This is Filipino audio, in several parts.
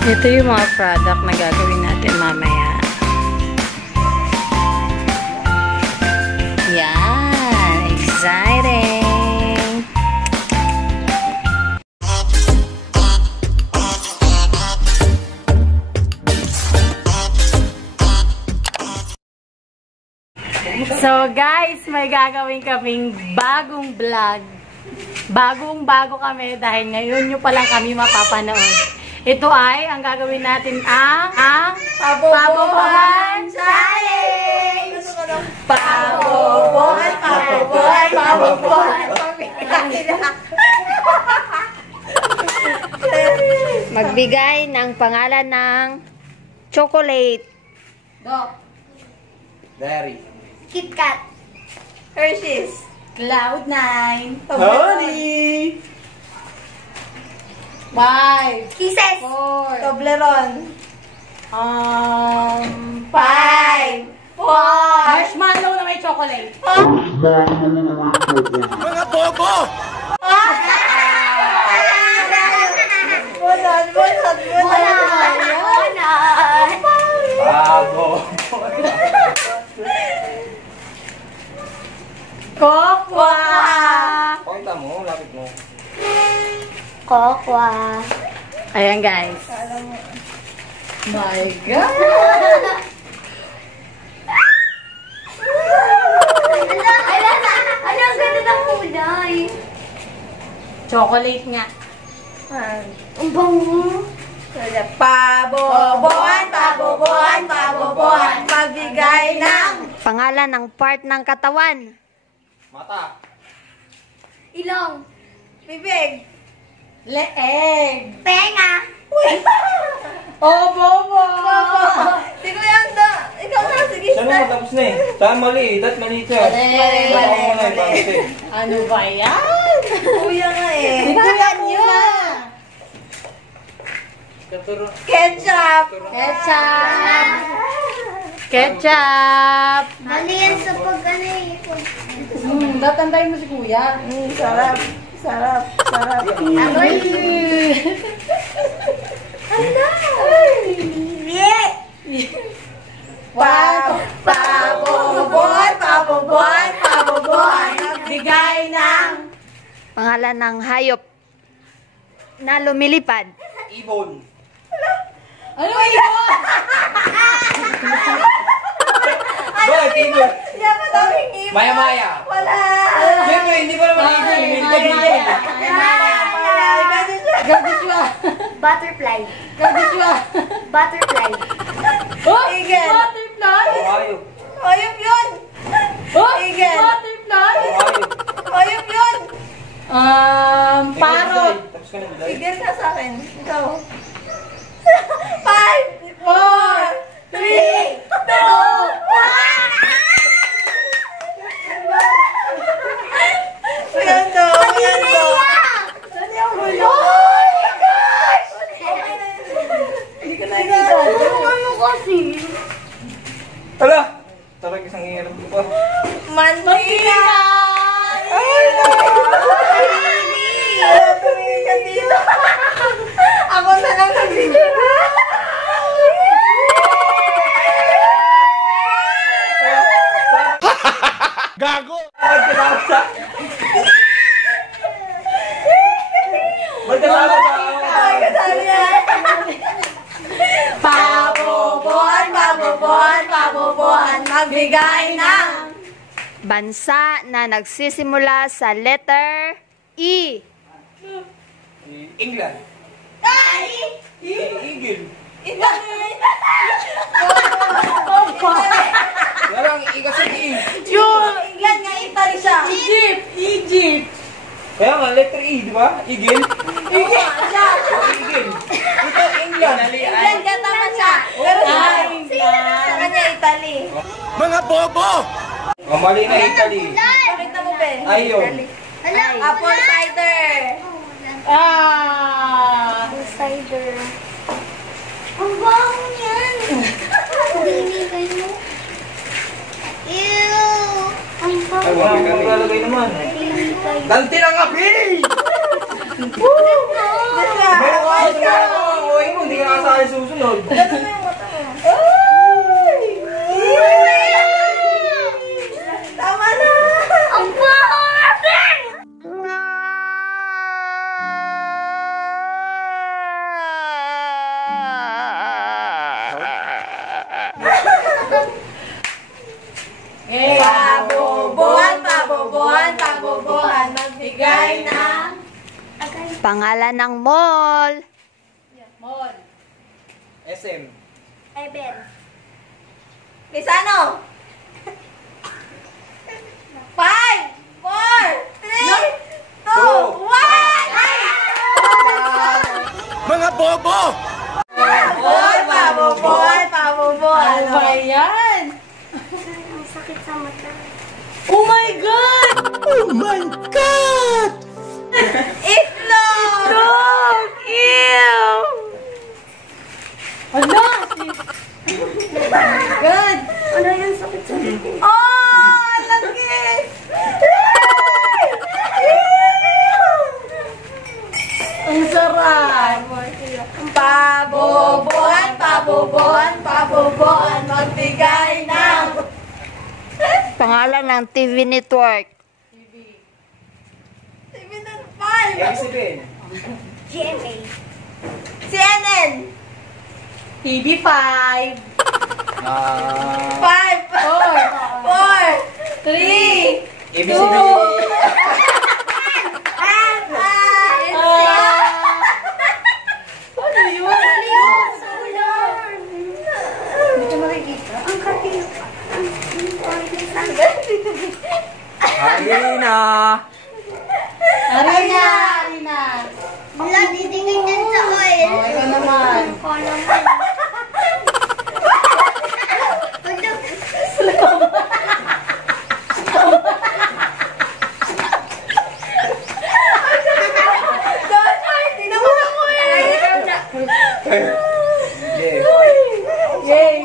Ito yung mga product na gagawin natin mamaya. Yan! Exciting! So guys, may gagawin kaming bagong vlog. Bagong-bago kami dahil ngayon nyo pa lang kami mapapanood. Ito ay, ang gagawin natin ang Pabobohan Challenge! Pabobohan, pabobohan, pabobohan. Magbigay ng pangalan ng chocolate. Dog. Dairy. KitKat. Hershey's. Cloud9. Honey! 5. Kisses. 4. Toblerone. 5. 4. Marshmallow na may chocolate. Mga bobo! Bunod. Bago! Kokwa. Pakita mo, lapit mo. Kokwa. Ayan guys. My God! Ano ang ganda ng kulay? Chocolate nga. Ang bango. Pabobohan, pabobohan, pabobohan. Magbigay ng Pangalan ng part ng katawan. Mata. ilong, bibig, Leeg. tenga. Oh, bobo. Si Kuya Ando, ikaw na, sige. Siya na matapos na eh. Saan mali? Dat mali siya. Mali. Ano ba yan? Kuya nga eh. Kuya nyo. Ketchup. Ketchup. Mali yan sa pag-ano eh. Datantayin mo si kuya. Sarap. Agoy. Anda. Pabobohan. Bigay ng Pangalan ng hayop na lumilipad. Ibon. Ano ibon? Bakit ibon? Yan daw yung ibon. Maya-maya. Wala. Siyempre, hindi pa naman ibon. Maya-maya. Gagi siya. Butterfly. Gagi siya. Butterfly. Oh, Eagle. butterfly. Ayop. Oyop yun. Oh, Eagle. butterfly. Ayop. Oyop yun. Parrot. Tapos ka na, Day. Bigyan ka sa akin. Ikaw. 5, 4, 3, 2, 1. Kuyanto. Saan yung hulo? Oh my gosh! Hindi ko nakikita. Ano kasi? Hala! Talagang isang hirap ko pa. Mantika! Tumingin ka dito. Ako na lang nagbibira. Gago! Ba't kasama sa... Ba't kasama sa... Ay, kasali yan. Pabobohan. Magbigay ng Bansa na nagsisimula sa letter E. England. Eagle. Italy. Yarang kasi E. Yung England nga, Italy siya. Egypt. Kaya nga, letter E, di ba? Eagle. England siya. Eagle. Ito, England. England ka tama siya. Pero sa kanya, Italy. Mga bobo! Mamali na Italy. Pakita mo, Ben. Ayun. Apple cider. Ah. Cider. Ang bango yan. Hindi kayo. Ew. Ang Ay, bango. wala kang maglalagay naman. Ganti na nga, Pili! Meron ka! Uy mo, hindi ka nakasali tayo susunod. Ganun mo yung mata mo. Tama na! Ang pangit! Pabobohan, magbigay ng... Pangalan ng mall. Mall. SM. Ben. Misano? 5, 4, 3, 2, 1! Mga bobo! Pabobohan. Ano ba yan? Ang sakit sa mata. Oh my God! Oh my God! Itlog! Dog! Ew! Ano? Good! Ano yan? Sakit sa mata. Oh! Lagi! Ang sarap! Pabobohan, magbigay ng... Pangalan ng TV network. TV ng 5! ABCBN. GMA. CNN. TV5. 5, 4, 3, ABCBN. Ano yun? Harina. Arina! Wala, didingin yan sa oil. Oh, ikaw naman. Yeah. Yay!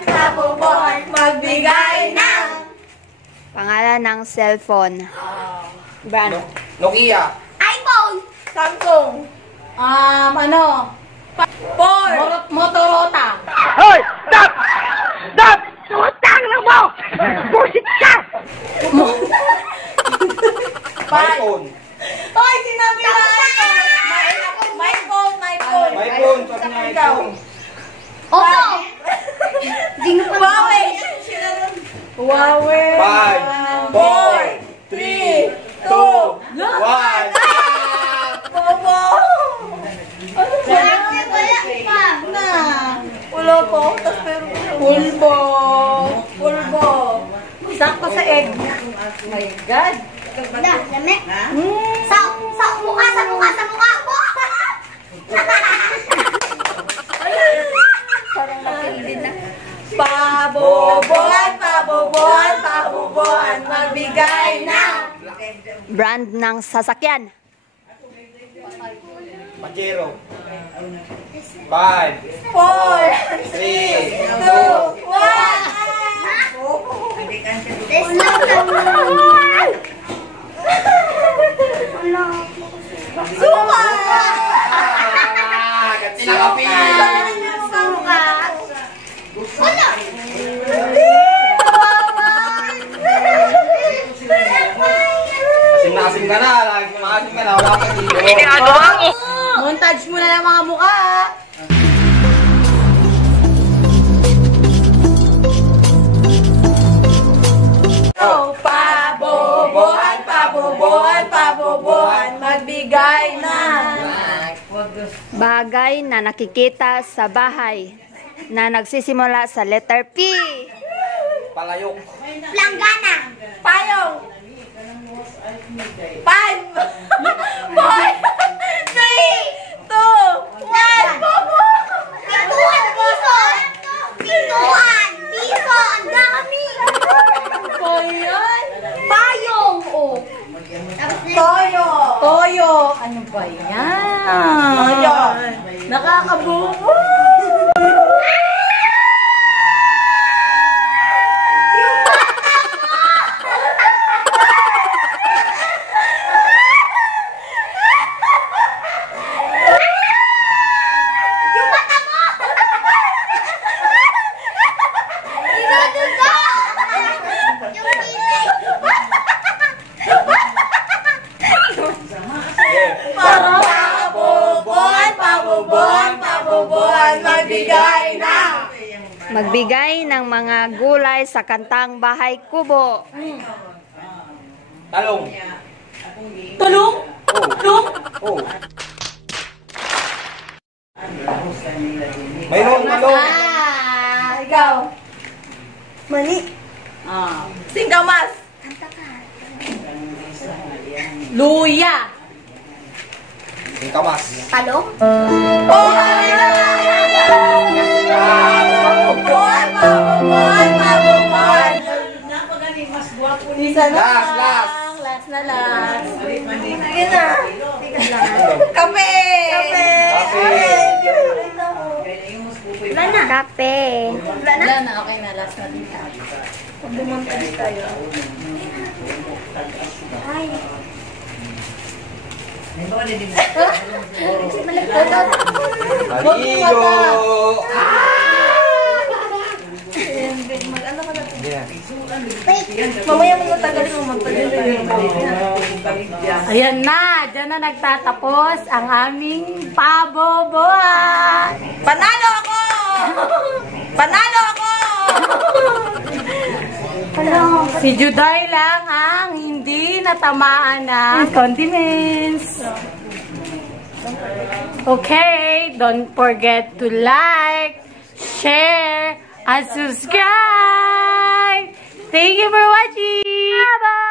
Pabobohan, magbigay ng... Pangalan ng cellphone. Brand. Nokia. iPhone. Samsung. Ano? 4. Motorola. Hoy! Stop! Stop! Utang lang mo! Busit ka! iPhone. Hoy, sinabi na iPhone. My phone. My phone. Sabi niya Ikaw. iPhone. Oto! Huawei. Huawei. 5, 4, 3, 2, 1. Bobo. Wala pa. Na. Ulo po. Tapos pero Pulbo. pulbo. Sakto sa egg. Oh my God. Lami. Sa mukha po. Parang napili na. Pabobohan, magbigay ng... Brand ng sasakyan. Pajero. 5, 4, 3, 2, 1! Suka! Sila kapi. Suka! Wala! Asim ka na. Lagi maasim ka na. Wala ka dito. Montage mo na lang mga mukha. Pabobohan, magbigay ng... Bagay na nakikita sa bahay na nagsisimula sa letter P. Palayok. Planggana. Payong. 5, 4, 3, 2, 1. Bobo! Pituan, piso! Pituan, piso! Ang dami! Ayan. Payong. Oh. Toyo! Toyo. Ano ba yan? Toyo. Nakakabuo. Pabubuan, magbigay na. Magbigay ng mga gulay sa kantang Bahay Kubo. Talong. Tulong? Tulong? Oh. Mayroon talong. Ikaw. Mali. Singkamas. Luya. Singkamas. Talong? Pabubuan. Isa na Last, lang. last. Last na last. Sige na. Kape. Kape. Wala na. Kape. Wala na. Wala na, okay na. Last na din. Pag bumontage tayo. Ay. Maligo. Mag-ano ka na? Yeah. Mamaya mo matagalin mo magtagalin. Ayan na. Diyan na nagtatapos ang aming paboboan. Panalo ako! Panalo ako! Si Juday lang ang hindi natamaan ng condiments. Okay, don't forget to like, share, and subscribe. Thank you for watching. Bye-bye.